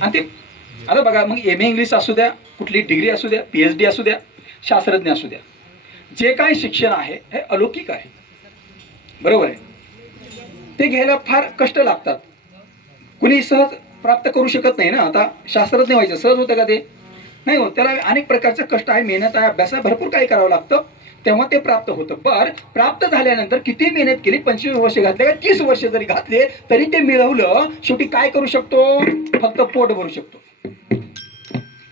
आणि ते आता बघा, मग MA इंग्लिश असू द्या, कुठली डिग्री असू द्या, PhD असू द्या, शास्त्रज्ञ असू द्या, जे काही शिक्षण आहे हे अलौकिक आहे, बरोबर आहे. ते घ्यायला फार कष्ट लागतात, कुणी सहज प्राप्त करू शकत नाही ना. आता शास्त्रज्ञ व्हायचं सहज होतं का? ते नाही होत, त्याला अनेक प्रकारचे कष्ट आहे, मेहनत आहे, अभ्यास आहे, भरपूर काही करावं लागतं, तेव्हा ते प्राप्त होतं. बरं, प्राप्त झाल्यानंतर किती मेहनत केली, 25 वर्ष घातले का 30 वर्ष जरी घातले तरी ते मिळवलं, शेवटी काय करू शकतो? फक्त पोट भरू शकतो.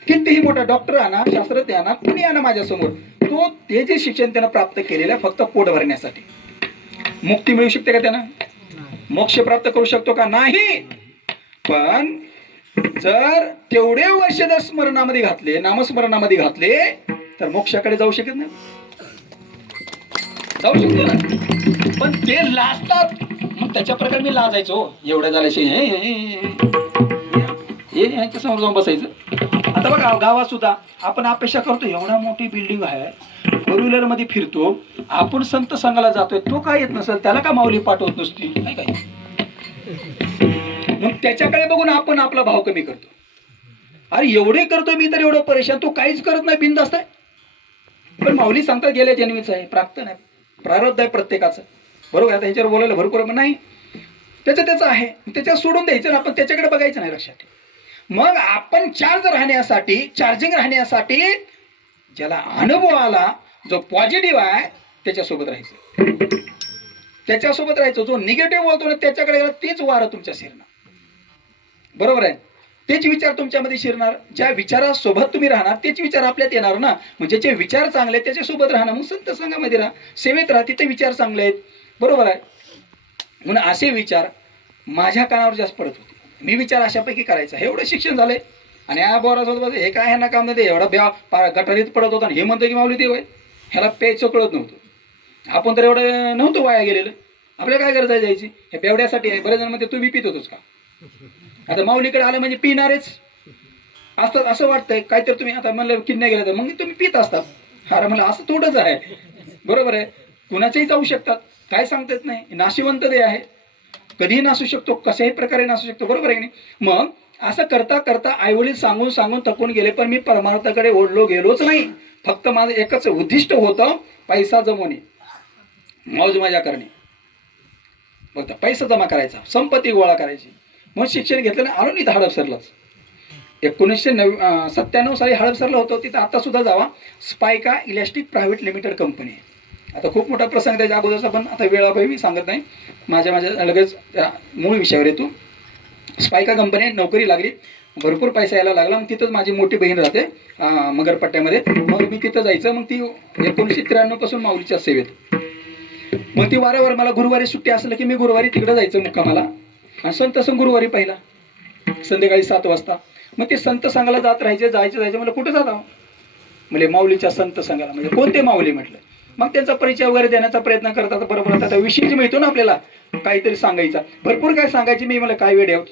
कितीही मोठा डॉक्टर आणा, शास्त्रज्ञ आणा, कुणी आणा माझ्यासमोर, तो ते जे शिक्षण त्यानं प्राप्त केलेलं आहे फक्त पोट भरण्यासाठी. मुक्ती मिळू शकते का त्यानं? मोक्ष प्राप्त करू शकतो का? नाही. पण जर तेवढे वर्ष जर स्मरणामध्ये घातले, नामस्मरणामध्ये घातले, तर मोक्षाकडे जाऊ शकत नाही. जाऊ शकतो ना, पण ते लाजतात. मग त्याच्या प्रकारे मी लाजायचो, एवढ्या झाल्याशी यांच्या समोर जाऊन बसायचं. आता बघा, गावात सुद्धा आपण अपेक्षा करतो, एवढा मोठी बिल्डिंग आहे, 4 व्हीलर मध्ये फिरतो, आपण संत संघाला जातोय, तो काय येत नसेल, त्याला का माऊली पाठवत नसती, नाही काय? मग त्याच्याकडे बघून आपण आपला भाव कमी करतो. अरे एवढे करतोय मी तर एवढं परेशान, तो काहीच करत नाही, बिनधास्त आहे. पण माऊली सांगतात गेल्या जन्मीच आहे, प्राप्त नाही, प्रारब्ध आहे प्रत्येकाचं, बरोबर. आता ह्याच्यावर बोलायला भरपूर नाही, त्याचं आहे, त्याच्यावर सोडून द्यायचं ना, आपण त्याच्याकडे बघायचं नाही. लक्षात ठेवा. मग आपण चार्जिंग राहण्यासाठी ज्याला अनुभव आला, जो पॉझिटिव्ह आहे त्याच्यासोबत राहायचं, त्याच्यासोबत राहायचं. जो निगेटिव्ह बोलतो ना त्याच्याकडे गेला, तेच वारं तुमच्या शिरणार, बरोबर आहे. तेच विचार तुमच्यामध्ये शिरणार, ज्या विचारासोबत तुम्ही राहणार तेच विचार आपल्यात येणार ना. म्हणजे जे विचार चांगले आहेत त्याच्यासोबत राहणार. मग संत संघामध्ये राहा, सेवेत राहा, तिथे विचार चांगले आहेत, बरोबर आहे. म्हणून असे विचार माझ्या कानावर जास्त पडत होते. मी विचार अशापैकी करायचा. एवढं शिक्षण झालंय आणि या बोरासोबत हे काय ह्यांना काम नाही, एवढा गटारीत पडत होता आणि हे म्हणतो की माऊली ते होय, ह्याला प्यायचं कळत नव्हतं. आपण तर एवढं नव्हतं वाया गेलेलं, आपल्याला काय गरज आहे जायची? हे बेवड्यासाठी आहे. बरेच जण म्हणते तुम्ही पित होतोच का? आता माऊलीकडे आलं म्हणजे पिणारेच असतात असं वाटतंय. काहीतरी तुम्ही आता म्हणलं किडण्या गेल्या तर मग तुम्ही पित असतात. अरे मला असं थोडंच आहे, बरोबर आहे. कुणाच्याही जाऊ शकतात, काय सांगता येत नाही. नाशिवंत दे आहे, कधीही नासू शकतो, कशाही प्रकारे नासू शकतो, बरोबर आहे की नाही. मग असं करता करता आईवडील सांगून सांगून थकून गेले, पण मी परमार्थाकडे ओढलो गेलोच नाही. फक्त माझं एकच उद्दिष्ट होतं, पैसा जमवणे, मौज मजा करणे, फक्त पैसा जमा करायचा, संपत्ती गोळा करायची. मग शिक्षण घेतलं आलो नाही हडपसरलाच. 1997 साली हडपसरला होतो, तिथं आता सुद्धा जावा. स्पायका इलेक्ट्रिक प्रायव्हेट लिमिटेड कंपनी आहे. आता खूप मोठा प्रसंग त्याच्या अगोदरचा, पण आता वेळाभावी मी सांगत नाही, माझ्या लगेच त्या मूळ विषयावर येतो. स्पायका कंपनी नोकरी लागली, भरपूर पैसा यायला लागला. मग तिथंच माझी मोठी बहीण राहते मगरपट्ट्यामध्ये. मग मी तिथं जायचं. मग ती 1993 पासून माऊलीच्या सेवेत. मग ती वारंवार मला गुरुवारी सुट्टी असलं की मी गुरुवारी तिकडे जायचं मुक्कामाला. आणि संत संघ गुरुवारी पहिला संध्याकाळी 7 वाजता. मग ते संत संघाला जायचं म्हणलं कुठं जाता? म्हणजे माऊलीच्या संत संघाला. म्हणजे कोणते माऊली म्हटलं. मग त्यांचा परिचय वगैरे देण्याचा प्रयत्न करतात, बरोबर. आता विषयच मिळतो ना आपल्याला, काहीतरी सांगायचा, भरपूर काय सांगायची. मी मला काय वेळ द्यावत.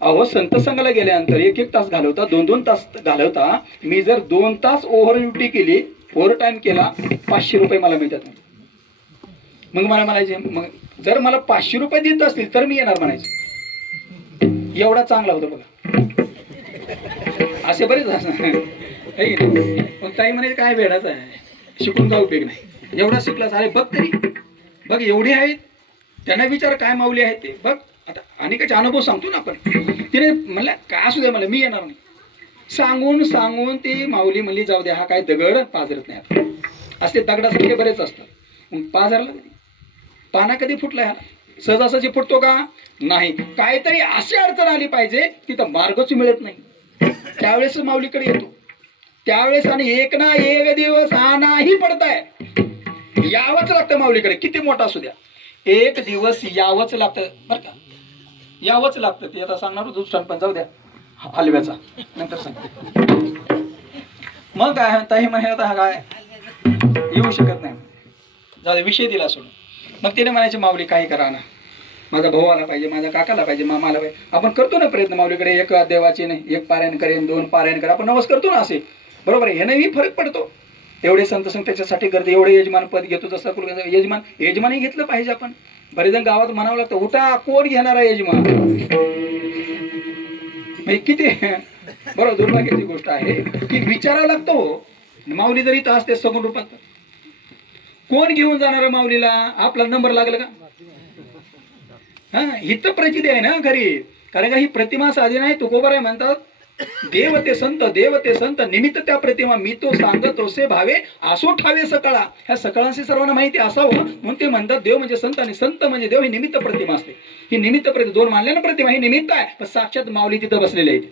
अहो संत संघाला गेल्यानंतर 1-1 तास घालवता, 2-2 तास घालवता. मी जर 2 तास ओव्हर ड्युटी केली, ओव्हर टाइम केला, 500 रुपये मला मिळतात. मग मला म्हणायचे, मग जर मला 500 रुपये देत असतील तर मी येणार म्हणायचे. एवढा चांगला होता बघा. असे बरेच पण ताई म्हणायचे काय वेळाच आहे, शिकून जाऊ उपयोग नाही. एवढा शिकलास, अरे बघ तरी बघ, एवढे आहेत, त्यांना विचार काय माऊली आहेत ते बघ. आता अनेकाचे अनुभव सांगतो ना आपण. तिने म्हणलं काय असू द्या, मला मी येणार नाही. सांगून सांगून ती माऊली म्हणली जाऊ द्या, हा काय दगड पाजरत नाही. आता असते दगडासारखे बरेच असतात. मग पाजरला पाना कधी फुटला ह्याला? सहजासहजी फुटतो का? नाही. काहीतरी अशी अडचण आली पाहिजे तिथं मार्गच मिळत नाही, त्यावेळेस माऊलीकडे येतो. त्यावेळेस आणि एक ना एक दिवस आनाही पडताय, यावंच लागतं माऊलीकडे, किती मोठा असू द्या. एक दिवस यावंच लागतं बरं का, यावंच लागतं. ते आता सांगणार दुसरा, पण जाऊ द्या हलव्याचा नंतर सांगतो. मग काय ताई म्हणत काय येऊ शकत नाही, जाऊ दे, विषय दिला सोडून. मग तिने म्हणायचे माऊली काही करा ना, माझा भाऊ आला पाहिजे, माझ्या काकाला पाहिजे, मामाला पाहिजे. आपण करतो ना प्रयत्न माऊलीकडे, एक देवाचे नाही, 1 पारायण करेन, 2 पारायण करेन, आपण नवस करतो ना असे, बरोबर आहे. ह्यानेही फरक पडतो. एवढे संत संघ त्याच्यासाठी करते, एवढे यजमान पद घेतो. जसं यजमानही घेतलं पाहिजे आपण. बरेच जण गावात म्हणावं लागतं, उठा कोण घेणार आहे यजमान. म्हणजे किती बरोबर दुर्भाग्याची गोष्ट आहे की विचारायला लागतो. माऊली जरी इथं असते सगुण रूपात, कोण घेऊन जाणार माऊलीला? आपला नंबर लागला का? हा, इथं प्रचिती आहे ना खरी. कारण का ही प्रतिमा साधी नाही. तुकोबाराय म्हणतात, देव ते संत निमित्त त्या प्रतिमा, मी तो सांगत ओसे भावे आसो ठावे सकळा. ह्या सकळांशी सर्वांना माहिती असावं म्हणून ते म्हणतात देव म्हणजे संत आणि संत म्हणजे देव. ही निमित्त प्रतिमा असते. ही निमित्त प्रतिमा, दोन मानल्या ना प्रतिमा, ही निमित्त आहे. पण साक्षात माऊली तिथं बसलेले आहेत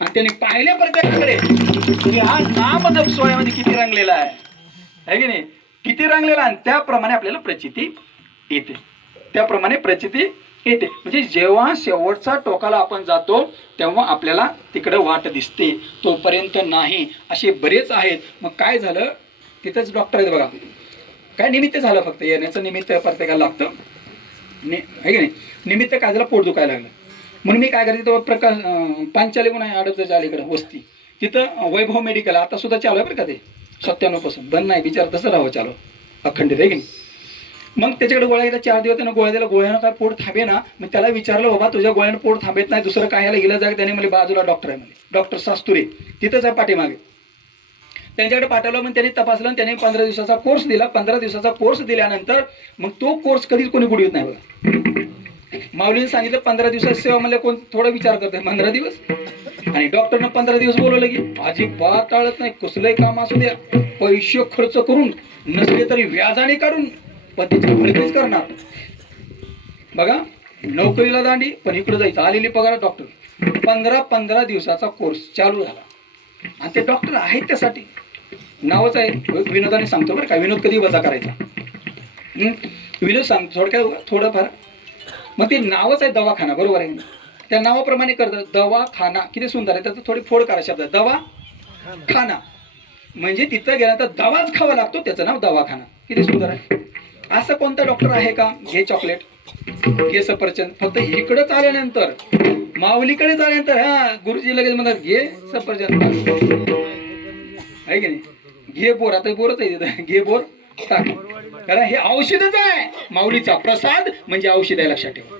आणि त्याने पाहिल्या प्रत्येकाकडे की हा नामजप सोहळ्यामध्ये किती रंगलेला आहे की नाही, किती रंगलेला. आणि त्याप्रमाणे आपल्याला प्रचिती येते. त्याप्रमाणे प्रचिती येते. म्हणजे जेव्हा शेवटच्या टोकाला आपण जातो तेव्हा आपल्याला तिकडे वाट दिसते, तोपर्यंत नाही. असे बरेच आहेत. मग काय झालं, तिथंच डॉक्टर आहेत बघा. काय निमित्त झालं, फक्त येण्याचं निमित्त प्रत्येकाला लागतं आहे की नाही. निमित्त काय झालं, पोट दुखायला लागलं. म्हणून मी काय करते, तो प्रकाश पांचाली म्हणून आहे आडपच्या अलीकडे वस्ती, तिथं वैभव मेडिकल आता सुद्धा चालू आहे बरं का. ते 97 पासून बंद नाही, विचार तसं राहावं चालू अखंडित आहे की नाही. मग त्याच्याकडे गोळ्या गेल्या 4 दिवस, त्यानं गोळ्या दिला, गोळ्यानं काय पोट थांबे ना. मग त्याला विचारलं, बाबा तुझ्या गोळ्यानं पोट थांबेत नाही, दुसरं काय ह्याला इलाज आहे? त्याने म्हणजे बाजूला डॉक्टर आहे म्हणजे डॉक्टर सास्तुरे, तिथंच आहे पाठीमागे. त्यांच्याकडे पाठवलं. मग त्यांनी तपासलं आणि त्याने 15 दिवसाचा कोर्स दिला. 15 दिवसाचा कोर्स दिल्यानंतर मग तो कोर्स कधीच कोणी बुडवत नाही बघा. माऊलीने सांगितलं 15 दिवसात सेवा म्हणलं, कोण थोडा विचार करतोय 15 दिवस. आणि डॉक्टरनं 15 दिवस बोलवलं की अजिबात टाळत नाही. कुठलंही काम असू द्या, पैसे खर्च करून नसले तरी व्याजाने काढून पण त्याची भरतीच करणार. बघा, नोकरीला दांडी पण इकडे जायचं, आलेली पगार डॉक्टर. 15 दिवसाचा कोर्स चालू झाला आणि ते डॉक्टर आहेत त्यासाठी. नावच आहे, विनोदाने सांगतो बरं का. विनोद कधी वजा करायचा, विनोद सांगतो थोडंफार. मग ते नावच आहे दवाखाना, बरोबर आहे. त्या नावाप्रमाणे करतं दवाखाना. किती सुंदर आहे. त्याचं थोडी फोड करा शब्द, दवाखाना. म्हणजे तिथं गेल्यानंतर दवाच खावा लागतो, त्याचं नाव दवाखाना. किती सुंदर आहे. असं कोणतं डॉक्टर आहे का, घे चॉकलेट, घे सफरचंद. फक्त इकडंच आल्यानंतर, माऊलीकडेच आल्यानंतर हा गुरुजी लगेच म्हणतात घे सफरचंद आहे की नाही, घे बोर. आता बोरच आहे तिथं, घे बोर टाक. कारण हे औषधच आहे. माऊलीचा प्रसाद म्हणजे औषध आहे, लक्षात ठेवा.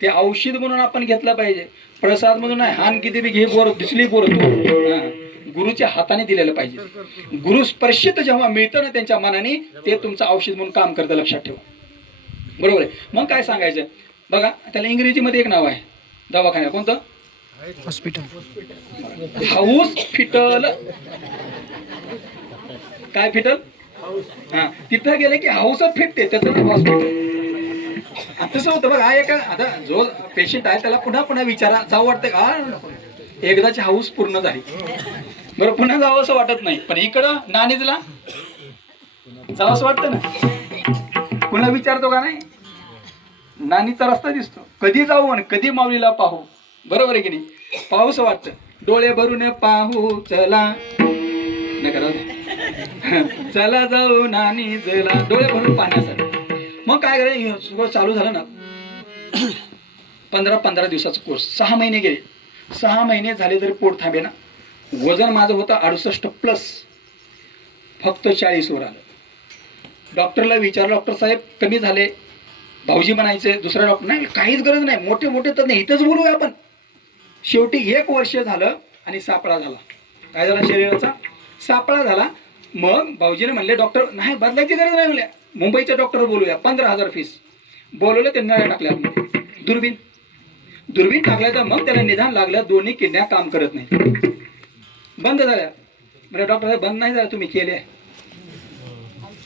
ते औषध म्हणून आपण घेतलं पाहिजे, प्रसाद म्हणून नाही. हान किती बी घे बोर, दिसली बोर, गुरुच्या हाताने दिलेलं पाहिजे. गुरु स्पर्शित जेव्हा मिळतं ना त्यांच्या मनाने, ते तुमचं औषध म्हणून काम करतं, लक्षात ठेवा. बरोबर आहे. मग काय सांगायचं बघा, त्याला इंग्रजीमध्ये एक नाव आहे दवाखान्याला. कोणतं? हॉस्पिटल. हाऊसपिटल. काय फिटल? हा, तिथं गेले की हाऊसच फिटते, त्याचं नाव हॉस्पिटल. तसं होतं बघा. एका आता जो पेशंट आहे त्याला पुन्हा पुन्हा विचारा, जाऊ वाटतं का? एकदाची हाऊस पूर्ण झाली, बरं, पुन्हा जावं असं वाटत नाही. पण इकडं नाणीजला जावं असं वाटतं ना, पुन्हा विचारतो का नाही? नानीचा रस्ता दिसतो, कधी जाऊ आणि कधी माऊलीला पाहू. बरोबर आहे की नाही. पाहूस वाटतं, डोळे भरून पाहू चला, चला जाऊ नानी जला, डोळे भरून पाहण्यासाठी. मग काय करायचं, चालू झालं ना 15 दिवसाचा कोर्स. 6 महिने गेले. 6 महिने झाले तरी पोट थांबे ना. वजन माझं होतं 68 प्लस, फक्त 40 वर आलं. डॉक्टरला विचारलं, डॉक्टर साहेब कमी झाले. भाऊजी म्हणायचे, दुसरा डॉक्टर नाही, काहीच गरज नाही, मोठे मोठे तर नाही, इथंच बोलूया आपण. शेवटी 1 वर्ष झालं आणि सापळा झाला. काय झाला? शरीराचा सापळा झाला. मग भाऊजीने म्हणले, डॉक्टर नाही बदलायची गरज नाही म्हणल्या, मुंबईच्या डॉक्टर बोलूया, 15,000 फीस. बोलवलं, त्यांना टाकल्या दुर्बीन टाकल्याचा. मग त्याला निदान लागलं, दोन्ही किडन्या काम करत नाही, बंद झाल्या. म्हणजे डॉक्टर साहेब बंद नाही झालं, तुम्ही केले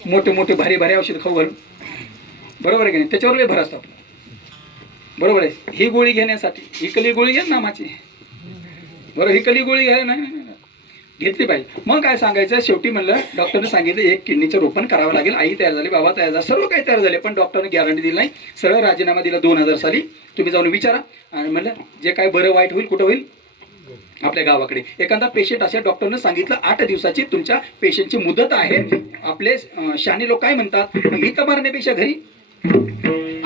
मोठे मोठे भारी भारी औषध खाऊ घालून. बरोबर आहे की नाही. त्याच्यावर लय भर असतात. बरोबर आहे. ही गोळी घेण्यासाठी ही कली गोळी घ्या नामाची, बरोबर, ही कली गोळी घ्या नाही घेतली पाहिजे. मग काय सांगायचं, शेवटी म्हणलं डॉक्टरने सांगितलं 1 किडनीचं रोपण करावं लागेल. आई तयार झाली, बाबा तयार झाला, सर्व काही तयार झाले. पण डॉक्टरने गॅरंटी दिली नाही. सरळ राजीनामा दिला 2000 साली. तुम्ही जाऊन विचारा. आणि म्हणलं जे काय बरं वाईट होईल कुठं होईल, आपल्या गावाकडे. एखादा पेशंट असेल, डॉक्टरनं सांगितलं 8 दिवसाची तुमच्या पेशंटची मुदत आहे. आपले शहाणे लोक काय म्हणतात, इथं मारण्यापेक्षा घरी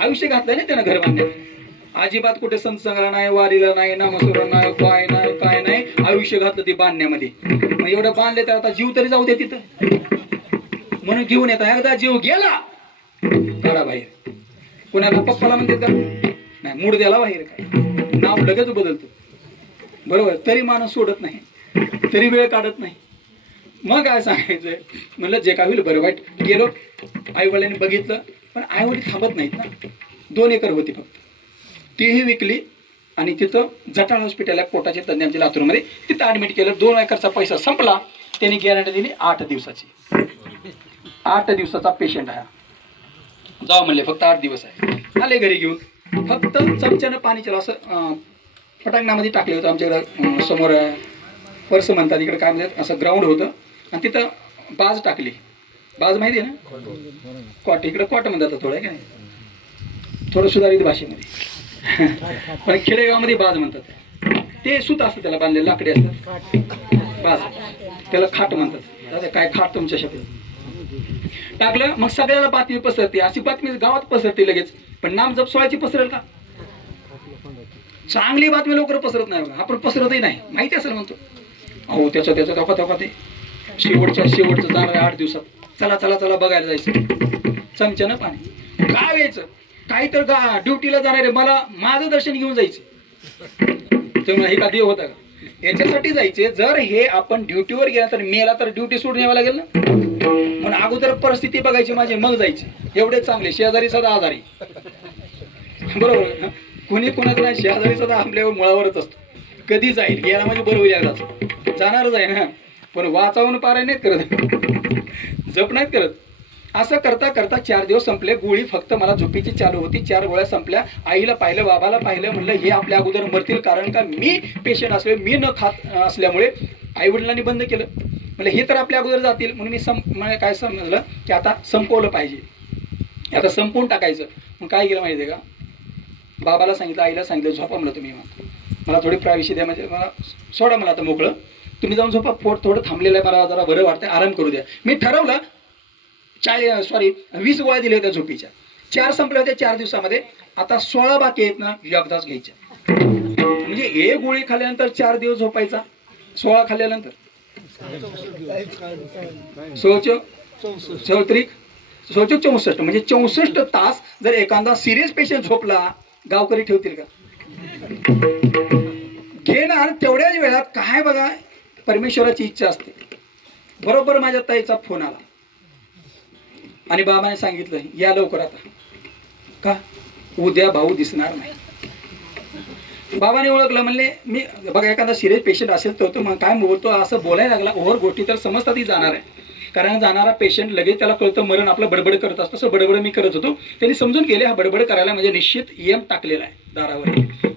आयुष्य घातलं ना त्यानं घर बांधण्यात. अजिबात कुठे संत संग्रह नाही, वारीला नाही, नामस्मरण नाही, काय नाही, आयुष्य घातलं ते बांधण्यामध्ये. मग एवढं बांधले तर आता जीव तरी जाऊ दे तिथं, म्हणून घेऊन येतात. एकदा जीव गेला काढा बाहेर. कोणाला पप्पाला म्हणते तर नाही, मूड द्याला बाहेर, काय नाव लगेच बदलतो. बरोबर, तरी माणूस सोडत नाही, तरी वेळ काढत नाही. मग काय सांगायचंय, म्हणलं जे काय होईल बरं वाईट. गेलो, आई वडिलांनी बघितलं, पण आई वडील थांबत नाहीत ना. 2 एकर होती फक्त, तीही विकली आणि तिथं जटाळ हॉस्पिटल आहे पोटाच्या तज्ञांच्या लातूरमध्ये, तिथं ॲडमिट केलं. 2 एकरचा पैसा संपला. त्यांनी गॅरंटी दिली 8 दिवसाची. 8 दिवसाचा पेशंट आहे, जाऊ म्हणले, फक्त 8 दिवस आहे. आले घरी घेऊन, फक्त चमच्यानं पाणी केलं असं पटांगणामध्ये टाकले होतं. आमच्याकडं समोर पर्स म्हणतात, इकडे काय म्हणतात, असं ग्राउंड होतं आणि तिथं बाज टाकली. बाज माहिती आहे ना, कॉट, इकडं कॉट म्हणतात थोडं, काय थोडं सुधारित भाषेमध्ये. पण खेडेगावामध्ये बाज म्हणतात. ते सूत असतं त्याला बांधलेलं, लाकडी असतात, बाज, त्याला खाट म्हणतात. काय खाट तुमच्या शब्दात टाकलं, मग सगळ्याला बातमी पसरते. अशी बातमी गावात पसरते लगेच, पण नाम जप सोळाची पसरेल का? चांगली बातमी लवकर पसरत नाही बघा, आपण पसरतही नाही, माहिती असेल म्हणतो. अहो त्याचं धोका ते शेवटचं जाणार 8 दिवसात. चला चला चला बघायला जायचं, चमच्यानं पाणी काय व्हायचं. काही तर ड्युटीला जाणार आहे, मला माझं दर्शन घेऊन जायचं. तेव्हा हे का देव होता का? याच्यासाठी जायचे. जर हे आपण ड्युटीवर गेला तर मेला तर ड्युटी सोडून यावं लागेल ना. म्हणून अगोदर परिस्थिती बघायची माझी, मग जायचे. एवढे चांगले शेजारी सदा आजारी, बरोबर. कुणी कुणाचं नाही, शेजारी सदा आपल्यावर मुळावरच असतो. कधी जाईल गेला म्हणजे बरोबर एकदाच जाणारच आहे ना. पण वाचावून पाराय नाहीत करत, जप नाहीत करत. असं करता करता 4 दिवस संपले. गोळी फक्त मला झोपेची चालू होती, 4 गोळ्या संपल्या. आईला पाहिलं, बाबाला पाहिलं, म्हणलं हे आपल्या अगोदर मरतील, कारण का मी पेशंट असले, मी न खात असल्यामुळे आई वडिलांनी बंद केलं. म्हणलं हे तर आपल्या अगोदर जातील, म्हणून मी काय समजलं की आता संपवलं पाहिजे, आता संपवून टाकायचं. मग काय केलं माहिती आहे का, बाबाला सांगितलं, आईला सांगितलं, झोपा म्हणलं तुम्ही, मला थोडी प्रायव्हसी द्या, म्हणजे मला सोडा, मला आता मोकळं, तुम्ही जाऊन झोपा, पोट थोडं थांबलेलं आहे, मला जरा बरं वाटतं, आराम करू द्या. मी ठरवलं 20 गोळ्या दिल्या होत्या झोपीच्या, 4 संपल्या होत्या 4 दिवसामध्ये. आता 16 बाकी आहेत ना, एकदाच घ्यायच्या. म्हणजे 1 गोळी खाल्ल्यानंतर 4 दिवस झोपायचा, 16 खाल्ल्यानंतर 64 म्हणजे 64 तास. जर एखादा सिरियस पेशंट झोपला, गावकरी ठेवतील का? घेणार तेवढ्याच वेळात. काय बघा, परमेश्वराची इच्छा असते. बरोबर माझ्या ताईचा फोन आला आणि बाबाने सांगितलं या लवकर आता, का उद्या भाऊ दिसणार नाही. बाबाने ओळखलं, म्हणले मी बघा एखादा सिरियस पेशंट असेल तर मग काय बोलतो, असं बोलायला लागला. ओव्हर गोष्टी तर समजतात ही जाणार आहे, कारण जाणारा पेशंट लगेच त्याला कळतं मरण आपलं बडबड करत असतं. तसं बडबड मी करत होतो, त्यांनी समजून गेले हा बडबड करायला म्हणजे निश्चित यम टाकलेला आहे दारावर.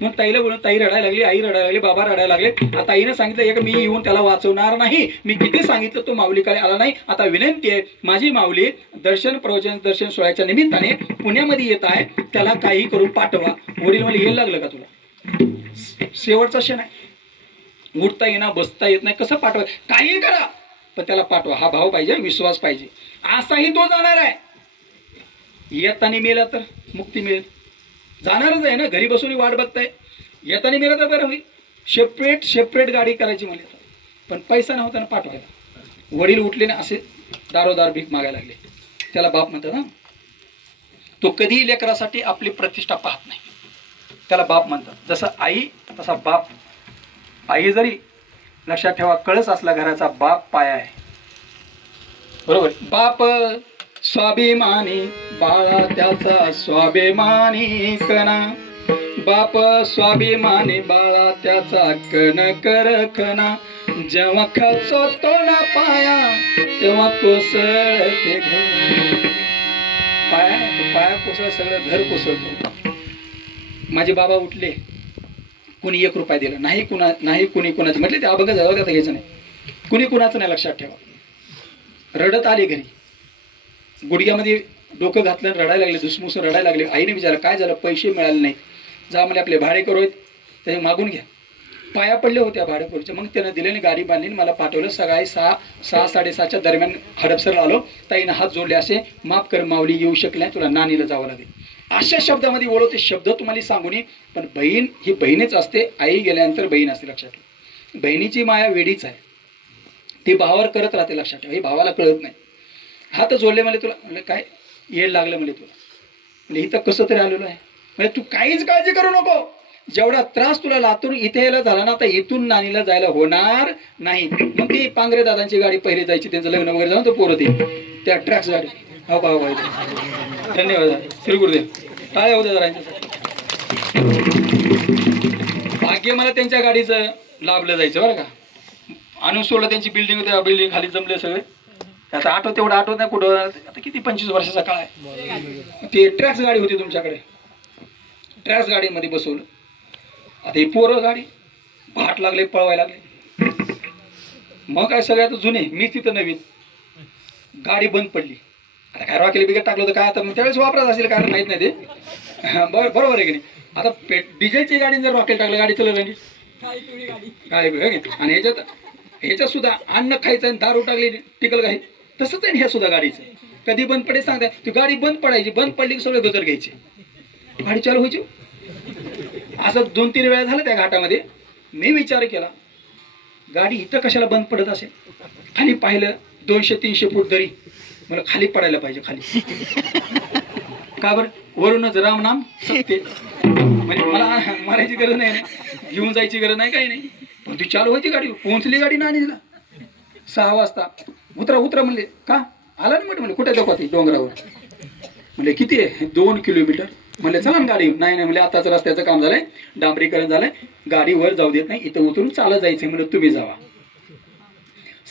मग ताईला बोलून, ताई रडायला लागली, आई रडायला लागली, बाबा रडायला लागले. आता आईनं सांगितलं एक मी येऊन त्याला वाचवणार नाही, मी किती सांगितलं तो माऊलीकडे आला नाही. आता विनंती आहे, माझी माऊली दर्शन सोहळ्याच्या निमित्ताने पुण्यामध्ये येत आहे, त्याला काही करून पाठवा. वडील मला यायला लागलं का तुला, शेवटचा क्षण आहे, उठता येणार, बसता येत नाही, कसं पाठवा, काही करा पण त्याला पाठवा. हा भाव पाहिजे, विश्वास पाहिजे. असाही तो जाणार आहे. येताना मेला तर मुक्ती मिळेल, जाणारच आहे ना, घरी बसून वाट बघताय. येताना मेला तर बरं होईल. सेपरेट गाडी करायची म्हणले, पण पैसा नव्हता ना पाठवायला. वडील उठले ना, असे दारोदार भीक मागायला लागले. त्याला बाप म्हणतात ना, तो कधीही लेकरासाठी आपली प्रतिष्ठा पाहत नाही, त्याला बाप म्हणतात. जसं आई तसा बाप. आई जरी, लक्षात ठेवा, कळस असला घराचा, बाप पाया आहे, बरोबर. बाप स्वाभिमानी, बाळा त्याचा स्वाभिमानी कणा. बाप स्वाभिमानी, बाळा त्याचा कण करखना. जेव्हा खचतो ना पाया, तेव्हा कोसळते घर. पाया कोसळ, सगळं घर कोसळतो. माझे बाबा उठले, कुणी 1 रुपया दिला नाही, नाही कुणी कुणाचं, म्हटले ते अभंग जाऊ त्यात घ्यायचं नाही, कुणी कुणाचं नाही. लक्षात ठेवा. रडत आले घरी, गुडघ्यामध्ये डोकं घातलं, रडायला लागले, धुसमुसून रडायला लागले. आईने विचारलं काय झालं, पैसे मिळाले नाही. जा म्हणजे आपले भाडेकरू आहेत त्याने मागून घ्या. पाया पडले होत्या भाडेकरूच्या. मग त्यानं दिले, गाडी बांधली, मला पाठवलं. सकाळी 6-6:30च्या दरम्यान हडपसर आलो. ताईनं हात जोडले, असे माफ कर माऊली, येऊ शकल्या, तुला नानीला जावं लागेल. अशा शब्दामध्ये बोलवते. शब्द तुम्हाला सांगू नये, पण बहीण ही बहीणच असते. आई गेल्यानंतर बहीण असते, लक्षात ठेवा. बहिणीची माया वेडीच आहे, ती भावावर करत राहते, लक्षात ठेवा. ही भावाला कळत नाही. हात जोडले मला, तुला म्हणजे काय येड लागलं म्हणजे तुला, म्हणजे इथं कसं तरी आलेलो आहे, म्हणजे तू काहीच काळजी करू नको, जेवढा त्रास तुला लातूर इथे यायला झाला ना, आता इथून नानीला जायला होणार नाही. मग ती पांगरे दादांची गाडी पहिली जायची, त्यांचं लग्न वगैरे जाऊन तो पोरं ती त्या ट्रॅक्स गाडी. हो का, हो धन्यवाद श्री गुरुदेव. टाळ्या होत्या जरा यांच्यासाठी. भाग्य मला त्यांच्या गाडीचं लाभलं जायचं बरं का. आणून सोडलं त्यांची बिल्डिंग, त्या बिल्डिंग खाली जमले सगळे. आता आठवत तेवढं आठवत नाही कुठं, आता किती 25 वर्षाचा काळ आहे. ते ट्रॅक्स गाडी होती तुमच्याकडे, ट्रॅक्स गाडीमध्ये बसवलं. आता ही पोरं गाडी भाट लागले, पळवायला लागले. मग काय सगळ्यात जुने, मी तिथं नवीन. गाडी बंद पडली. आता काय रॉकेल बिगेट टाकलं होतं काय, आता त्यावेळेस वापरत असेल काय माहित नाही ते. बरोबर आहे की नाही. आता डिझेलची गाडी जर रॉकेल टाकलं, गाडी चालवली गाडी. आणि ह्याच्यात सुद्धा अन्न खायचं आणि दारू टाकली टिकल काही, तसंच आहे ह्या सुद्धा गाडीचं. कधी बंद पडेल सांगताय, ती गाडी बंद पडायची, बंद पडली की सगळे गजर घ्यायचे, गाडी चालू व्हायची. असं 2-3 वेळा झालं त्या घाटामध्ये. मी विचार केला, गाडी इथं कशाला बंद पडत असेल. खाली पाहिलं 200-300 फूट दरी, मला खाली पडायला पाहिजे खाली. का बरं, वरूनच राम नाम सत्य, म्हणजे मला मारायची गरज नाही, घेऊन जायची गरज नाही, काही नाही. पण ती चालू व्हायची गाडी. पोहोचली गाडी ना, आणि 6 वाजता उतरा उतरा म्हणले. का आला ना म्हणले, कुठे दाखवा ती डोंगरावर. म्हणले किती आहे, 2 किलोमीटर. म्हणले चला ना गाडी. नाही म्हणले, आताच रस्त्याचं काम झालंय, डांबरीकरण झालंय, गाडी वर जाऊ देत नाही, इथं उतरून चालत जायचं. म्हणजे तुम्ही जावा.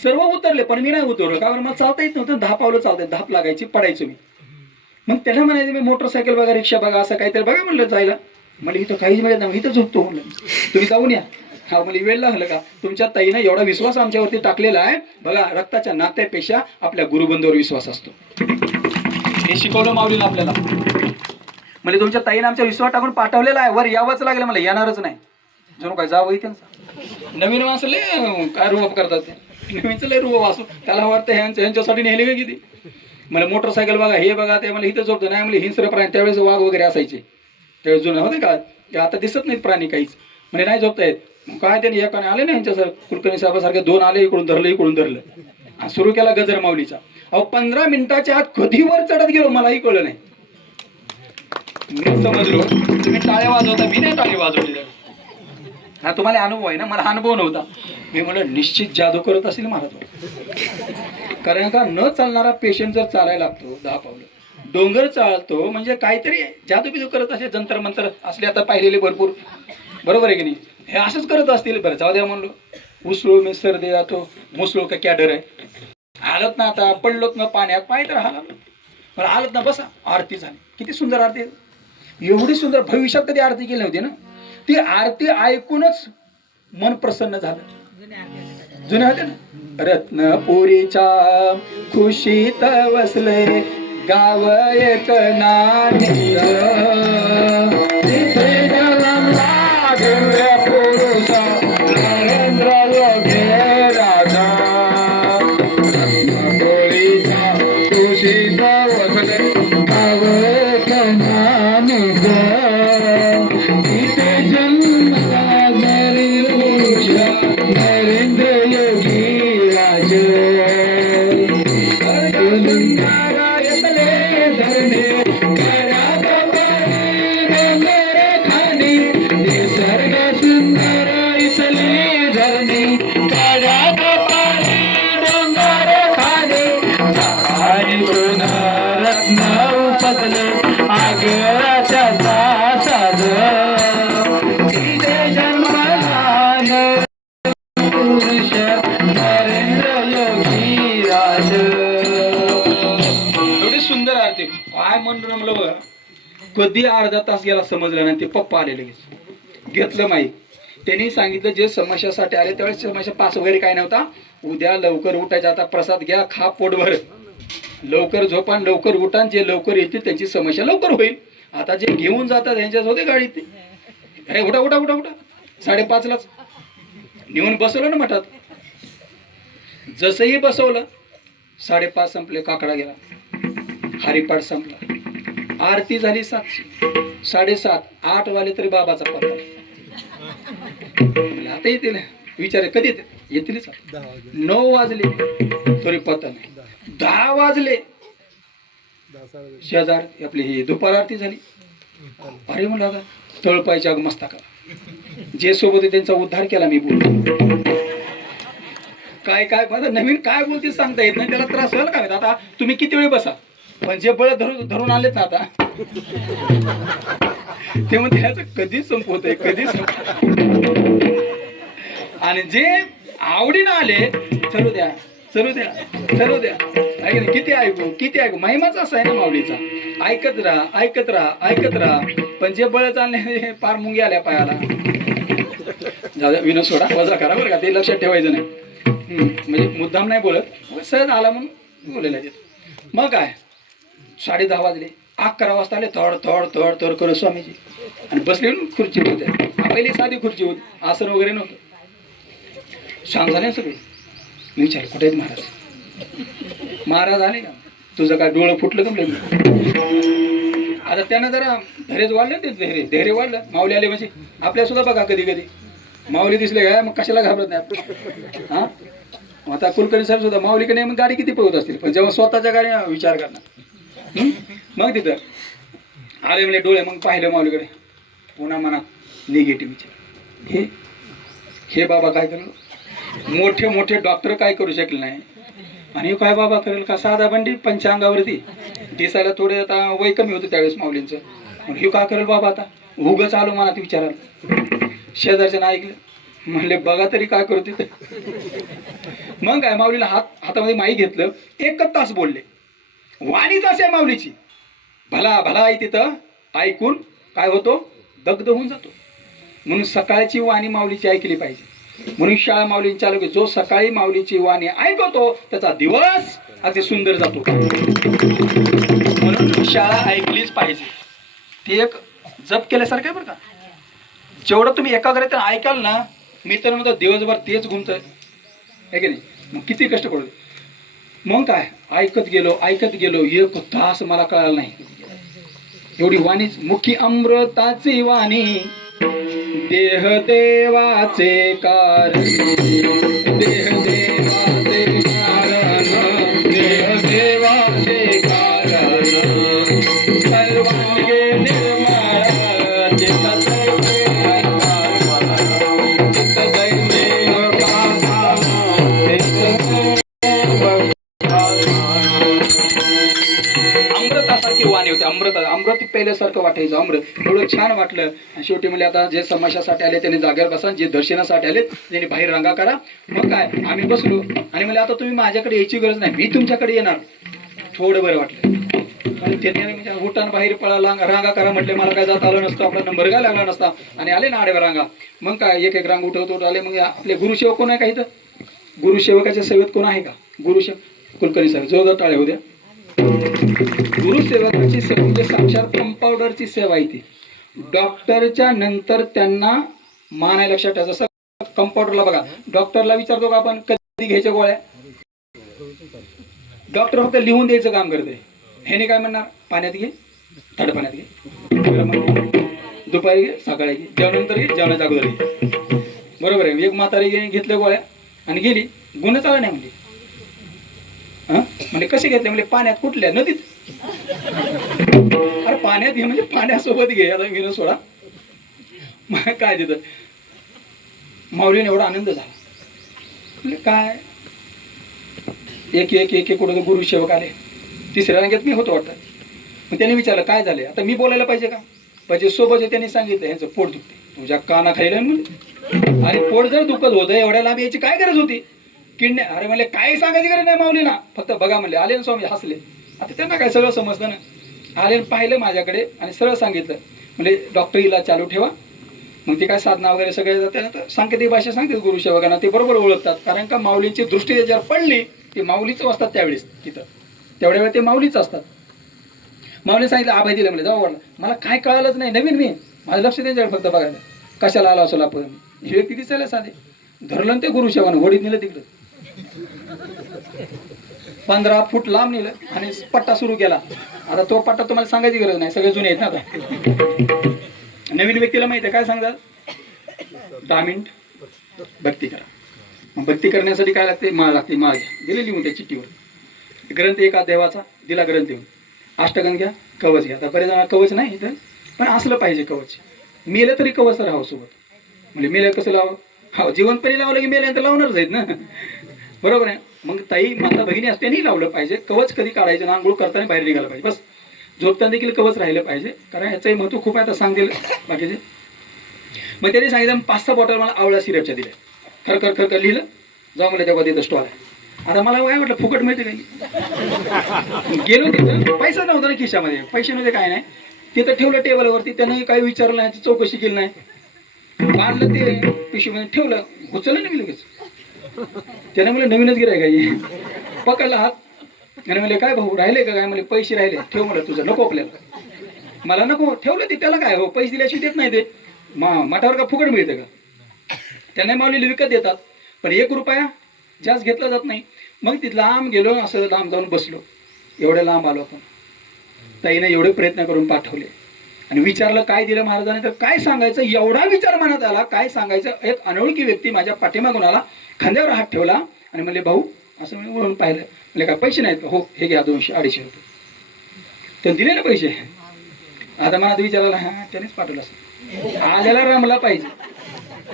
सर्व उतरले, पण मी नाही उतरलो. का बरं, मला चालता येत नव्हतं. 10 पावलं चालते, धाप लागायची, पडायचो मी. मग त्याला म्हणायचं, मी मोटरसायकल बघा, रिक्षा बघा, असं काहीतरी बघा म्हणलं जायला. म्हणजे इथं काहीच मिळत नाही, इथं झोपतो म्हणलं, तुम्ही जाऊन या. हा म्हणजे वेळ लागलं का. तुमच्या ताईनं एवढा विश्वास आमच्यावरती टाकलेला आहे बघा. रक्ताच्या नात्यापेक्षा आपल्या गुरुबंधूवर विश्वास असतो. हे शिकवलं माऊलीला आपल्याला. म्हणजे तुमच्या ताईनं आमच्या विश्वास टाकून पाठवलेला आहे. वर यावंच लागलं, मला येणारच नाही. जणू काय जावं त्यांचं. नवीन माणसं लय काय रुबाब करतात ते. नवीनचं लय रुबाब असो. त्याला वाटतं ह्यांच्यासाठी नेले का किती. मला मोटरसायकल बघा, हे बघा, ते मला इथं झोपतं नाही. म्हणजे हिंस्र प्राणी, त्यावेळेस वाघ वगैरे असायचे, त्यावेळेस जुने होते का. ते आता दिसत नाहीत प्राणी काहीच. म्हणजे नाही झोपता येत. काय त्यांनी एकाने आले ना यांच्यासारखं, कुलकर्णी साहेबासारखे 2 आले, इकडून धरलं इकडून धरलं, सुरू केला गजर माऊलीचा. अहो 15 मिनिटाच्या आत कधी वर चढत गेलो मलाही कळलं नाही. मी समजलो तुम्ही टाळ्या वाजवता, मी नाही टाळी वाजवली. हा तुम्हाला अनुभव आहे ना, मला अनुभव नव्हता. मी म्हणलं निश्चित जादू करत असेल महाराज. कारण का न चालणारा पेशंट जर चालायला लागतो 10 पावलं, डोंगर चालतो म्हणजे काहीतरी जादू बिदू करत असेल, जंतर मंतर असले आता पाहिलेले भरपूर. बरोबर आहे की नाही. हे असंच करत असतील. बरं जाऊ द्या म्हणलो. उसळू मी सर्दी जातो, मुसळू का क्या डर आहे. हालत ना, आता पडलोत ना पाण्यात, पाय तर हालत पण हालत ना. बसा, आरती झाली. किती सुंदर आरती, एवढी सुंदर. भविष्यात कधी आरती केली नव्हती ना. ती आरती ऐकूनच मन प्रसन्न झालं. जुन्या होत्या ना. रत्नपुरीच्या खुशीत वसले गाव एक नानी, पुरुष नरेंद्र योगे राजा. रत्नपुरीच्या खुशीत वसले गाव एक नानी, तिथे जन्मला नरेंद्र योगी राज. सुंदर आरती. काय म्हणून म्हणलं बघा, कधी अर्धा तास गेला समजलं नाही. ते पप्पा आले लगेच, घेतलं माहीत. त्यांनी सांगितलं जे समस्यासाठी आले त्यावेळेस समस्या पास वगैरे काय नव्हता. उद्या लवकर उठायचं, आता प्रसाद घ्या, खा पोटभर, लवकर झोपा, लवकर उठा, जे लवकर येतील त्यांची समस्या लवकर होईल. आता जे घेऊन जातात यांच्याच होते गाडीत, अरे उठा उठा उठा उठा. 5:30लाच नेऊन बसवलं ना मठात. जसंही बसवलं 5:30 संपले, काकडा गेला, हरिपाठ संपला, आरती झाली 7:00, 7:30, 8 वाजले तरी बाबाचा पत्ता. आता येतील विचार, कधी येतीलच. 9 वाजले तरी पत्ता नाही. 10 वाजले, शेजार आपली ही दुपार आरती झाली. अरे म्हणलं आता तळपायच्या मस्तका जे सोबत होते त्यांचा उद्धार केला मी बोल. काय काय माझं नवीन काय बोलते सांगता येत नाही, त्याला त्रास व्हायला काय. आता तुम्ही किती वेळ बसा, पण जे बळ धरून आलेत ना आता ते म्हणते ह्याचं कधीच संपवत आहे, कधीच आणि जे आवडीनं आले चलू द्या चलू द्या चलू द्या. किती ऐकू महिमाच असा आहे ना माऊलीचा. ऐकत राहा ऐकत राहा ऐकत राहा. पण जे बळ चालले पार मुंगी आल्या पायाला. जाऊ द्या, विनोद सोडा, वजा करा बरं का, ते लक्षात ठेवायचं नाही. म्हणजे मुद्दाम नाही बोलत, सहज आला म्हणून बोलायला येत. मग काय 10:30 वाजले, 11 वाजता आले थोड थोड थोड थोड करत स्वामीजी आणि बसले खुर्ची होते. पहिली साधी खुर्ची होती, आसन वगैरे नव्हतं. शांत झाले सगळे. मी विचार कुठे आहेत महाराज. महाराज आले का, तुझं काय डोळं फुटलं का म्हणलं. आता त्यानं जरा धैर्य वाढलं, ते धैर्य वाढलं. माऊली आले म्हणजे आपल्या सुद्धा बघा कधी कधी माऊली दिसले काय मग कशाला घाबरत नाही हा. आता कुलकर्णी साहेब सुद्धा माऊलीकडे नाही मग गाडी किती पळवत असतील, पण जेव्हा स्वतःच्या गाडी विचार करणार. मग तिथं आले म्हणजे डोळे, मग पाहिलं माऊलीकडे, पुन्हा मनात निगेटिव्ह. हे बाबा काय करेल, मोठे मोठे डॉक्टर काय करू शकले नाही आणि काय बाबा करेल का साधा बंडी पंचांगावरती दिसायला थोडे. आता वय कमी होतं त्यावेळेस माऊलींचं. मग हे काय करेल बाबा आता, उगच आलो मनात विचारायला. शेजारच्यानं ऐकलं, म्हणले बघा तरी काय करू तिथं. मग काय माऊलीला हातामध्ये माई घेतलं, 1 तास बोलले. वाणीच असे माऊलीची भला भला आहे तिथं, ऐकून काय होतो, दग्ध होऊन जातो. म्हणून सकाळची वाणी माऊलीची ऐकली पाहिजे. म्हणून शाळा माऊलींची चालू की जो सकाळी माऊलीची वाणी ऐकतो त्याचा दिवस अगदी सुंदर जातो. म्हणून शाळा ऐकलीच पाहिजे. ते एक जप केल्यासारखं आहे बरं का. जेवढं तुम्ही एकाग्रतेने ऐकाल ना, मी तर म्हणतो दिवसभर तेच घुमतंय आहे की नाही. मग किती कष्ट पडू. मग काय ऐकत गेलो 1 तास मला कळालं नाही. एवढी वाणीच मुखी अमृताची वाणी, देह देवाचे कारण, देह देवाचे कारण, देह देवाचे कारण, सर्वांगे निर्मळ चित्त अमृतासारखी वाणी होती. अमृत पेल्यासारखं वाटायचं. अमृत एवढं छान वाटलं. आणि शेवटी म्हणजे आता जे समाशासाठी आले त्यांनी जागेवर बसा, जे दर्शनासाठी आले त्यांनी बाहेर रांगा करा. मग काय आम्ही बसलो आणि म्हणजे आता तुम्ही माझ्याकडे यायची गरज नाही, मी तुमच्याकडे येणार. थोडं बरं वाटलं. आणि त्यांनी म्हणजे हुटान बाहेर पळाला, रांगा करा म्हटले. मला काय जाता आलं नसतं, आपला नंबर काय लागला नसता. आणि आले ना आडव्या रांगा. मग काय एक रांग उठवत आले. मग आपले गुरुसेवक कोण आहे का इथं, गुरुसेवकाच्या सेवेत कोण आहे का, गुरुसेवक कुलकर्णी साहेब जोरदार टाळ्या होत्या. गुरुसेवकाची सेवा म्हणजे साक्षात कंपाऊंडरची सेवा आहे ती. डॉक्टरच्या नंतर त्यांना मान आहे, लक्षात ठेवा. जसं कंपाऊंडरला बघा, डॉक्टरला विचारतो का आपण कधी घ्यायच्या गोळ्या, डॉक्टर फक्त लिहून द्यायचं काम करते. ह्याने काय म्हणणार, पाण्यात घे, थंड पाण्यात घे, दुपारी घे, सकाळी घे, जेवणानंतर घे, जेवणाच्या अगोदर घे. बरोबर आहे. एक म्हातारी घेतल्या गोळ्या आणि गेली, गुन्हा चालला नाही म्हणजे. म्हणजे कसे घेतले, म्हणजे पाण्यात, कुठल्या नदीत. अरे पाण्यात घे म्हणजे पाण्यासोबत घे. आता घेणं सोडा. मग काय तिथं माऊलीने एवढा आनंद झाला. म्हणजे काय एक कुठं गुरुसेवक आले. 3ऱ्या रांगेत मी होतो वाटतं. मग त्यांनी विचारलं काय झाले. आता मी बोलायला पाहिजे का, पाहिजे सोबत. त्यांनी सांगितलं ह्यांचं पोट दुखते, तुझ्या काना खायला म्हणजे. आणि पोट जर दुखत होतं एवढ्या लांब यायची काय गरज होती. किडण्या, अरे म्हणले काय सांगायची गरज नाही माऊलीला, फक्त बघा म्हणले. आले ना स्वामी, हसले. आता त्यांना काय सगळं समजतं ना. आले पाहिलं माझ्याकडे आणि सरळ सांगितलं, म्हणजे डॉक्टर इलाज चालू ठेवा. मग ते काय साधना वगैरे सगळे जाते, सांकेतिक भाषा सांगतात गुरुसेवकांना, ते बरोबर ओळखतात. कारण का माऊलीची दृष्टी त्याच्यावर पडली, ते माऊलीच असतात त्यावेळेस तिथं. तेवढ्या वेळ ते माऊलीच असतात. माऊली सांगितलं, आभाई दिलं म्हणजे जाऊ वाटलं. मला काय कळालंच नाही, नवीन मी, माझं लक्ष त्यांच्यावर फक्त बघायला. कशाला आला असेल आपण, ही व्यक्ती दिसायला साधे. धरलं ते गुरुसेवानं, वडीत नेलं तिकडं, 15 फूट लांब नेलं आणि पट्टा सुरू केला. आता तो पट्टा तुम्हाला सांगायची गरज नाही, सगळे जुने आहेत ना. आता नवीन व्यक्तीला माहिती आहे काय सांगतात, 10 मिनिट भक्ती करा. मग भक्ती करण्यासाठी काय लागते, माळ लागते. माळ घ्या, दिली लिहून त्या चिठ्ठीवर. ग्रंथ एका देवाचा दिला, ग्रंथ लिहून. अष्टगंध घ्या, कवच घ्या. आता बरेच जण कवच नाही इथं, पण असलं पाहिजे कवच. मेलं तरी कवच राहावं सोबत. म्हणजे मेलं कसं लावावं, हा जिवंतपणी लावलं की मेल्यानंतर लावणारच आहेत ना, बरोबर आहे. मग ताई माता भगिनी असते नाही लावलं पाहिजे. कवच कधी काढायचं ना, आंघोळ करताना बाहेर निघालं पाहिजे बस. झोपताना देखील कवच राहिलं पाहिजे, कारण ह्याचंही महत्व खूप आहे. आता सांगतील बाकीचे. मग त्यांनी सांगितलं 5-6 बॉटल मला आवळा सिरपच्या दिल्या. खर खर खर लिहिलं, जाऊ मला तेव्हा तिथं स्टॉल आहे. आता मला काय म्हटलं फुकट मिळते काही. गेलो तिथं, पैसा नव्हता ना खिशामध्ये, पैसे नव्हते काय नाही. तिथं ठेवलं टेबलवरती, त्यानं काही विचारलं नाही, चौकशी केली नाही. बांधलं ते पिशवीमध्ये ठेवलं, उचललं नाही मी लगेच. त्याने मला नवीनच गिराय काही पकडला हात आणि म्हणले काय भाऊ राहिले का काय, म्हणजे पैसे राहिले, ठेव मला तुझं नको आपल्याला. मला नको, ठेवलं ते त्याला काय हो, पैसे दिल्याशिवाय देत नाही ते. मठावर का फुकट मिळतं का. त्यांना माऊलीला विकत देतात, पण 1 रुपया जास्त घेतला जात नाही. मग तिथं लांब गेलो, असं लांब जाऊन बसलो. एवढ्या लांब आलो आपण, ताईने एवढे प्रयत्न करून पाठवले आणि विचारलं काय दिलं महाराजांनी, तर काय सांगायचं एवढा विचार मनात आला. काय सांगायचं, एक अनोळखी व्यक्ती माझ्या पाठीमागून आला, खांद्यावर हात ठेवला आणि म्हणले भाऊ असं म्हणजे वळून पाहिलं. म्हणजे काय पैसे नाहीत, हो हे घ्या 200-250 रुपये. तर दिले ना पैसे. आता मनात विचारायला हा त्यानेच पाठवलं असं. आल्याला रमला पाहिजे,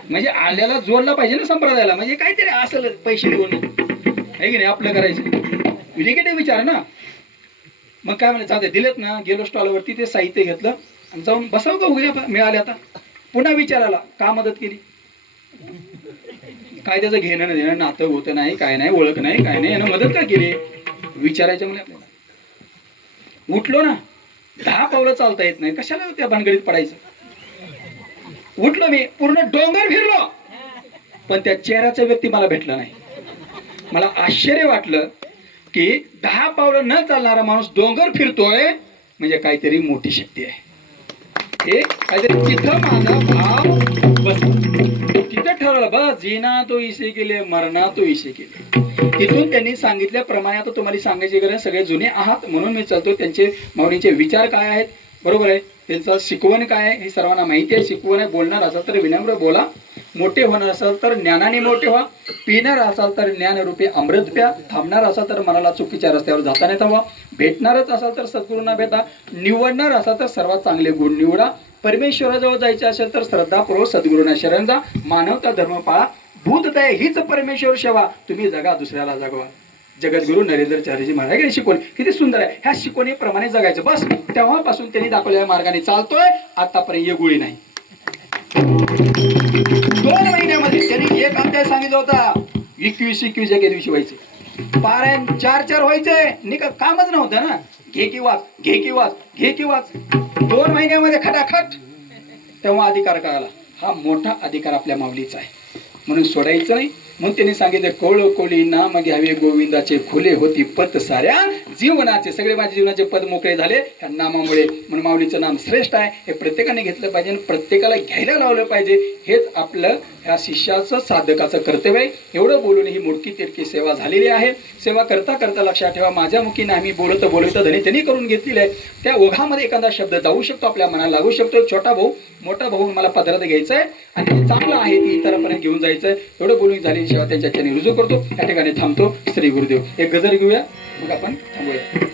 म्हणजे आल्याला जोडला पाहिजे ना संप्रदायाला, म्हणजे काहीतरी असलं पैसे देऊन आहे की नाही आपलं करायचं. निगेटिव्ह विचार ना. मग काय म्हणे जाते दिलेत ना. गेलो स्टॉलवरती, ते साहित्य घेतलं आणि जाऊन बसाव का उघड्या मिळाले. आता पुन्हा विचारायला का मदत केली, काय त्याचं घेणं नाही देणं, नातं होतं नाही, काय नाही, ओळख नाही, काय नाही, यानं मदत का केली विचारायचं. म्हणजे आपल्याला उठलो ना, 10 पावलं चालता येत नाही, कशाला त्या भानगडीत पडायचं. उठलो मी, पूर्ण डोंगर फिरलो, पण त्या चेहऱ्याचा व्यक्ती मला भेटला नाही. मला आश्चर्य वाटलं की 10 पावलं न चालणारा माणूस डोंगर फिरतोय, म्हणजे काहीतरी मोठी शक्ती आहे. हे काहीतरी तिथं माझा भाव बस. तिथं ठरवलं बस, जीना तो इसे केले, मरणा तो इसे केले. तिथून त्यांनी सांगितल्याप्रमाणे आता तुम्हाला सांगायची गरज, सगळे जुने आहात म्हणून मी चालतो. त्यांचे माऊलींचे विचार काय आहेत, बरोबर आहे, त्यांचं शिकवण काय आहे हे सर्वांना माहिती आहे. शिकवण आहे, बोलणार असाल तर विनम्र बोला, मोठे होणार असाल तर ज्ञानाने मोठे व्हा, पिणार असाल तर ज्ञानरूपी अमृत प्या, थांबणार असाल तर मनाला चुकीच्या रस्त्यावर जाता नाही थांबवा, भेटणारच असाल तर सद्गुरूंना भेटा, निवडणार असाल तर सर्वात चांगले गुण निवडा, परमेश्वराजवळ जायचे असेल तर श्रद्धापूर्वक सद्गुरूंना शरण जा, मानवता धर्म पाळा, भूतदय हीच परमेश्वर सेवा, तुम्ही जगा दुसऱ्याला जगवा. जगद्गुरु नरेंद्राचार्यजी महाराज शिकवण किती सुंदर आहे. ह्या शिकवणीप्रमाणे जगायचं बस. तेव्हापासून त्यांनी दाखवलेल्या मार्गाने चालतोय, आतापर्यंत ये गोळी नाही. 2 महिन्यामध्ये त्यांनी एक अध्याय सांगितला होता, 21 एके दिवशी व्हायचे, पारायण 4 व्हायचे. कामच नव्हतं ना, घे की वाच, घे की वाच, घे की वाच. 2 महिन्यामध्ये खटाखट. तेव्हा अधिकार कळाला, हा मोठा अधिकार आपल्या माऊलीचा आहे, म्हणून सोडायचं नाही. म्हणून त्यांनी सांगितलं कोळ कोळी नाम घ्यावे गोविंदाचे, खुले होती पत साऱ्या जीवनाचे. सगळे माझे जीवनाचे पद मोकळे झाले ह्या नामामुळे. म्हणून माऊलीचं नाम श्रेष्ठ आहे, हे प्रत्येकाने घेतलं पाहिजे आणि प्रत्येकाला घ्यायला लावलं पाहिजे. हेच आपलं ह्या शिष्याचं साधकाचं कर्तव्य आहे. एवढं बोलून ही मोडकी तिडकी सेवा झालेली आहे. सेवा करता करता लक्षात ठेवा, माझ्या मुखीने आम्ही बोलत धनी त्यांनी करून घेतलेलं आहे. त्या ओघामध्ये एखादा शब्द जाऊ शकतो, आपल्या मनाला लागू शकतो. छोटा भाऊ मोठा भाऊ मला पदरात घ्यायचा आहे आणि चांगलं आहे ती इतरांपर्यंत घेऊन जायचं आहे. एवढं बोलून झाली सेवा त्यांच्या रुजू करतो. त्या ठिकाणी थांबतो. श्री गुरुदेव. एक गजर घेऊया, मग आपण थांबूया.